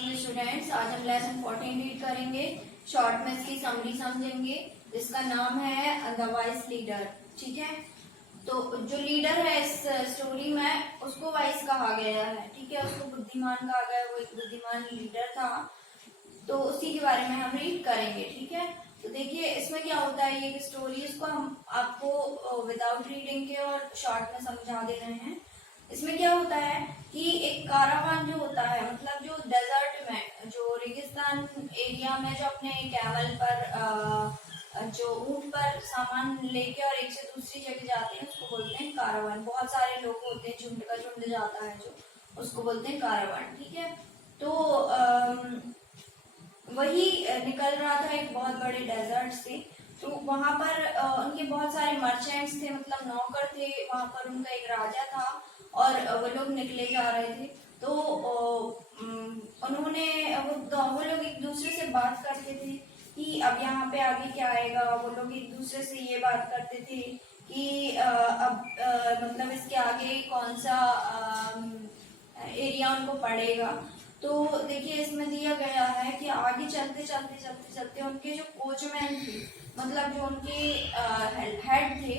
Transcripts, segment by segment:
Morning students. आज हम lesson 14 read करेंगे। शॉर्ट में इसकी समरी समझेंगे जिसका नाम है द वाइस लीडर। ठीक है, तो जो लीडर है इस स्टोरी में उसको वाइस कहा गया है। ठीक है, उसको बुद्धिमान कहा गया है, वो एक बुद्धिमान लीडर था। तो उसी के बारे में हम रीड करेंगे। ठीक है, तो देखिए इसमें क्या होता है, ये स्टोरी इसको हम आपको विदाउट रीडिंग के और शॉर्ट में समझा दे रहे हैं। इसमें क्या होता है कि एक कारावान जो होता है, मतलब जो डेजर्ट में, जो रेगिस्तान एरिया में, जो अपने कैमल पर जो ऊंट पर सामान लेके और एक से दूसरी जगह जाते हैं उसको बोलते हैं कारावान। बहुत सारे लोग होते हैं, झुंड का झुंड जाता है जो, उसको बोलते हैं कारावान। ठीक है, तो वही निकल रहा था एक बहुत बड़े डेजर्ट से। तो वहां पर उनके बहुत सारे मर्चेंट्स थे, मतलब नौकर थे। वहां पर उनका एक राजा था और वो लोग निकले जा रहे थे। तो उन्होंने वो लोग एक दूसरे से बात करते थे कि अब यहाँ पे आगे क्या आएगा। वो लोग एक दूसरे से ये बात करते थे कि अब मतलब इसके आगे कौन सा एरिया उनको पड़ेगा। तो देखिए इसमें दिया गया है कि आगे चलते चलते चलते चलते उनके जो कोचमैन थे, मतलब जो उनके हेड थे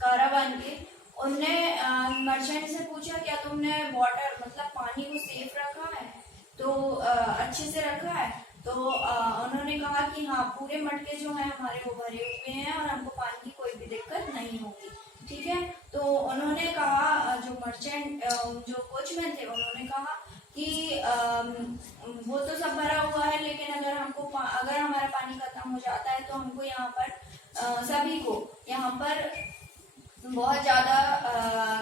कारावान के, उनने मर्चेंट से पूछा क्या तुमने वाटर मतलब पानी को सेफ रखा है, तो अच्छे से रखा है। तो उन्होंने कहा कि हाँ, पूरे मटके जो हैं हमारे वो भरे हुए हैं और हमको पानी की कोई भी दिक्कत नहीं होगी। ठीक है, तो उन्होंने कहा, जो मर्चेंट जो कोचमैन थे उन्होंने कहा कि वो तो सब भरा हुआ है, लेकिन अगर हमारा पानी खत्म हो जाता है तो हमको यहाँ पर सभी को यहाँ पर बहुत ज्यादा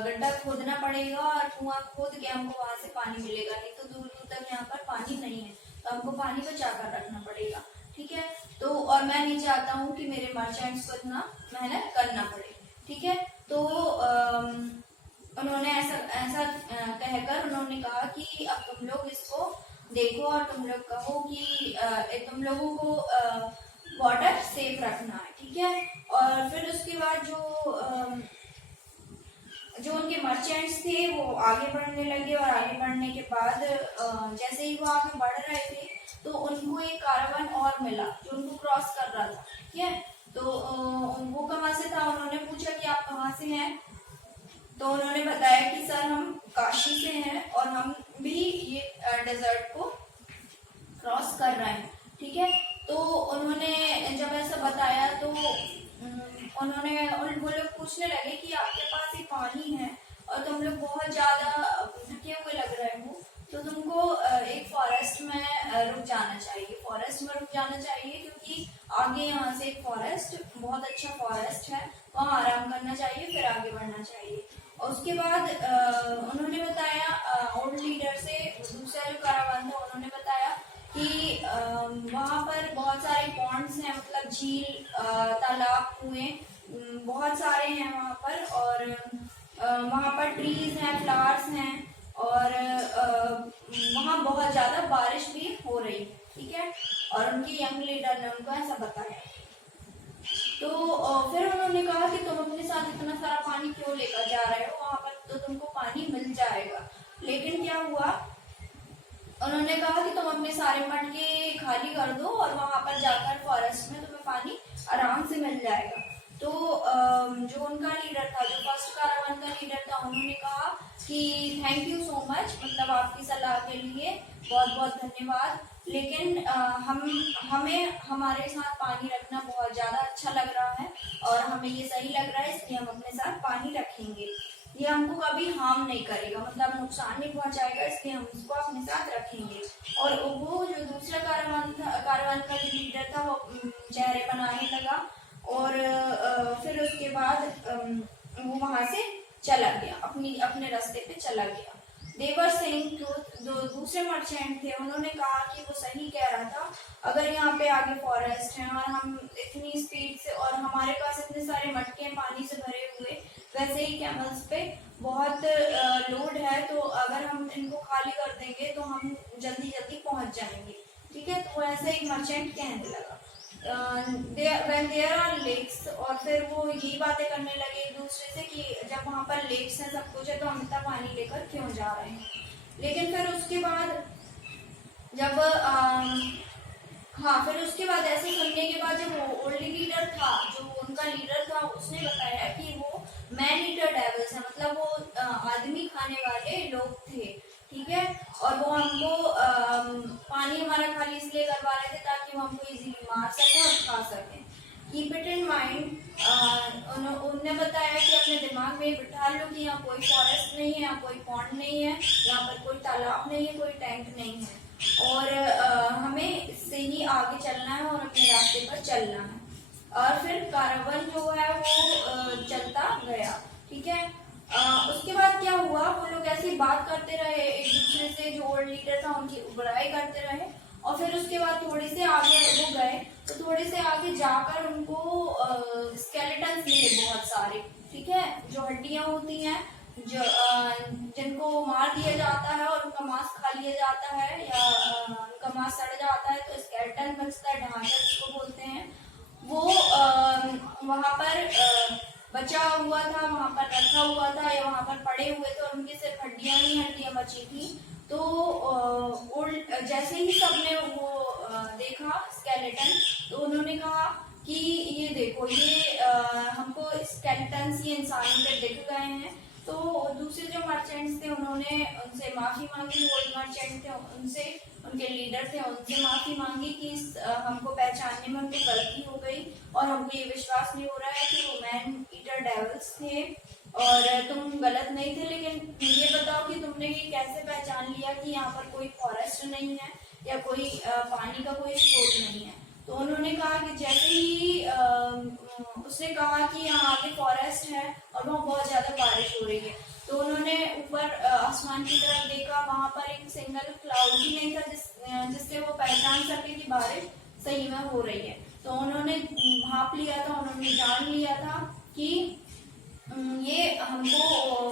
गड्ढा खोदना पड़ेगा और कुआं खोद के हमको वहां से पानी मिलेगा, नहीं तो दूर दूर तक यहाँ पर पानी नहीं है, तो हमको पानी बचा कर रखना पड़ेगा। ठीक है, तो और मैं नहीं चाहता हूँ कि मेरे मर्चेंट्स को इतना मेहनत करना पड़े। ठीक है, तो उन्होंने ऐसा कहकर उन्होंने कहा कि अब तुम लोग इसको देखो और तुम लोग कहो कि तुम लोगों को वाटर सेफ रखना है। ठीक है, और फिर उसके बाद जो उनके मर्चेंट्स थे वो आगे बढ़ने लगे और आगे बढ़ने के बाद जैसे ही वो आगे बढ़ रहे थे तो उनको एक कारवान और मिला जो उनको क्रॉस कर रहा था। ठीक है, तो वो कहाँ से था, उन्होंने पूछा कि आप कहाँ से हैं। तो उन्होंने बताया कि सर हम काशी से हैं और हम भी ये डेजर्ट को क्रॉस कर रहे हैं। ठीक है, तो उन्होंने जब ऐसा बताया तो वो लोग पूछने लगे कि आपके पास ये पानी है और तुम लोग बहुत ज्यादा थके हुए लग रहे हो, तो तुमको एक फॉरेस्ट में रुक जाना चाहिए। फॉरेस्ट में रुक जाना चाहिए क्योंकि आगे यहाँ से एक फॉरेस्ट, बहुत अच्छा फॉरेस्ट है, वहाँ आराम करना चाहिए, फिर आगे बढ़ना चाहिए। और उसके बाद उन्होंने बताया, ओल्ड लीडर से दूसरा जो कारावान था उन्होंने बताया कि वहाँ पर बहुत सारे पॉन्ड्स हैं, मतलब झील, तालाब, कुएं बहुत सारे हैं वहाँ पर, और वहाँ पर ट्रीज हैं, फ्लावर्स हैं, और वहाँ बहुत ज्यादा बारिश भी हो रही। ठीक है, और उनके यंग लीडर ने उनको ऐसा बताया। तो फिर उन्होंने कहा कि तुम अपने साथ इतना सारा पानी क्यों लेकर जा रहे हो, वहाँ पर तो तुमको पानी मिल जाएगा। लेकिन क्या हुआ, उन्होंने कहा कि तुम अपने सारे मटके खाली कर दो और वहां पर जाकर फॉरेस्ट में तुम्हें पानी आराम से मिल जाएगा। तो जो उनका लीडर था, जो फर्स्ट कारावान का लीडर था, उन्होंने कहा कि थैंक यू सो मच, मतलब आपकी सलाह के लिए बहुत बहुत धन्यवाद, लेकिन हमें हमारे साथ पानी रखना बहुत ज्यादा अच्छा लग रहा है और हमें ये सही लग रहा है, इसलिए हम अपने साथ पानी रखेंगे। ये हमको कभी हार्म नहीं करेगा, मतलब नुकसान नहीं पहुंचाएगा, इसलिए हम इसको अपने साथ रखेंगे। और वो जो दूसरा कारावान का जो लीडर था वो चेहरे बनाने लगा और फिर उसके बाद वो वहां से चला गया, अपने रास्ते पे चला गया। देवर सिंह जो दूसरे मर्चेंट थे उन्होंने कहा कि वो सही कह रहा था, अगर यहाँ पे आगे फॉरेस्ट है और हम इतनी स्पीड से, और हमारे पास इतने सारे मटके पानी से भरे हुए, वैसे ही कैमल्स पे बहुत लोड है, तो अगर हम इनको खाली कर देंगे तो हम जल्दी जल्दी पहुंच जाएंगे। ठीक है, तो ऐसे एक मर्चेंट कहने लगा when there are lakes, और फिर वो यही बातें करने लगे एक दूसरे से कि जब वहां पर लेक्स है, सब कुछ है, तो हम इतना पानी लेकर क्यों जा रहे हैं। लेकिन फिर उसके बाद जब हाँ, फिर उसके बाद ऐसे सुनने के बाद जब वो ओल्ड लीडर था, जो उनका लीडर था, उसने बताया कि वो मैन ईटर डेविल्स है, मतलब वो आदमी खाने वाले लोग थे, ठीक है। और वो हमको पानी हमारा खाली इसलिए करवा रहे थे ताकि वो हमको इजीली मार सके और खा सके। Keep it in mind. उन्होंने बताया कि अपने दिमाग में बिठा लो कि यहाँ कोई फॉरेस्ट नहीं है, यहाँ कोई पॉन्ड नहीं है, यहाँ पर कोई तालाब नहीं है, कोई टैंक नहीं है, और हमें इससे ही आगे चलना है और अपने रास्ते पर चलना है। और फिर कारवान जो है वो चलता गया, ठीक है। उसके बाद क्या हुआ, वो लोग ऐसे बात करते रहे एक दूसरे से, जो ओल्ड लीडर था उनकी बुराई करते रहे। और फिर उसके बाद थोड़े से आगे वो गए, तो थोड़े से आगे जाकर उनको स्केलेटन्स मिले बहुत सारे, ठीक है, जो हड्डियां होती हैं, जो जिनको मार दिया जाता है और उनका मांस खा लिया जाता है, या उनका मांस सड़ जाता है, तो स्केलेटन बचता है, ढांचा जिसको बोलते हैं, वो वहां पर बचा हुआ था, वहां पर रखा हुआ था, या वहां पर पड़े हुए थे, और उनकी सिर्फ हड्डियां ही हड्डियां बची थी। तो जैसे ही सबने वो देखा स्केलेटन, तो उन्होंने कहा कि ये देखो, ये हमको स्केलेटन्स ये इंसानों के दिख गए हैं। तो दूसरे जो मर्चेंट्स थे उन्होंने उनसे माफी मांगी, ओल्ड मर्चेंट थे उनसे, उनके लीडर थे उनसे माफी मांगी कि हमको पहचानने में उनकी गलती हो गई, और हमको ये विश्वास नहीं हो रहा है कि वो मैन ईटर डेविल्स थे और तुम गलत नहीं थे। लेकिन ये बताओ कि तुमने ये कैसे पहचान लिया कि यहाँ पर कोई फॉरेस्ट नहीं है या कोई पानी का कोई स्रोत नहीं है। तो उन्होंने कहा कि जैसे ही उसने कहा कि यहाँ आगे फॉरेस्ट है और वहाँ बहुत ज्यादा बारिश हो रही है, तो उन्होंने ऊपर आसमान की तरफ देखा, वहां पर एक सिंगल क्लाउड भी नहीं था जिससे वो पहचान सके कि बारिश सही में हो रही है। तो उन्होंने भाप लिया था, उन्होंने जान लिया था कि ये हमको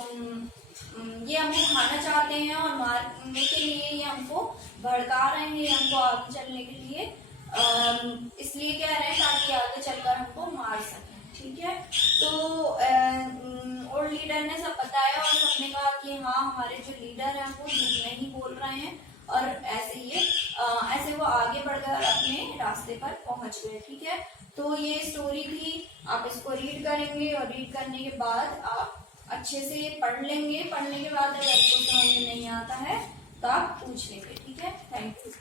खाना चाहते हैं और मारने के लिए ये हमको भड़का रहे हैं, हमको आगे चलने के लिए इसलिए कह रहे हैं ताकि आगे चलकर हमको मार सकें, ठीक है। तो ओल्ड लीडर ने सब बताया और सबने कहा कि हाँ, हमारे जो लीडर हैं वो झूठ नहीं बोल रहे हैं, और ऐसे वो आगे बढ़कर अपने रास्ते पर पहुंच गए, ठीक है। तो ये स्टोरी थी, आप इसको रीड करेंगे और रीड करने के बाद आप अच्छे से पढ़ लेंगे। पढ़ने के बाद अगर आपको समझ में नहीं आता है तो आप पूछ लेंगे, ठीक है। Thank you.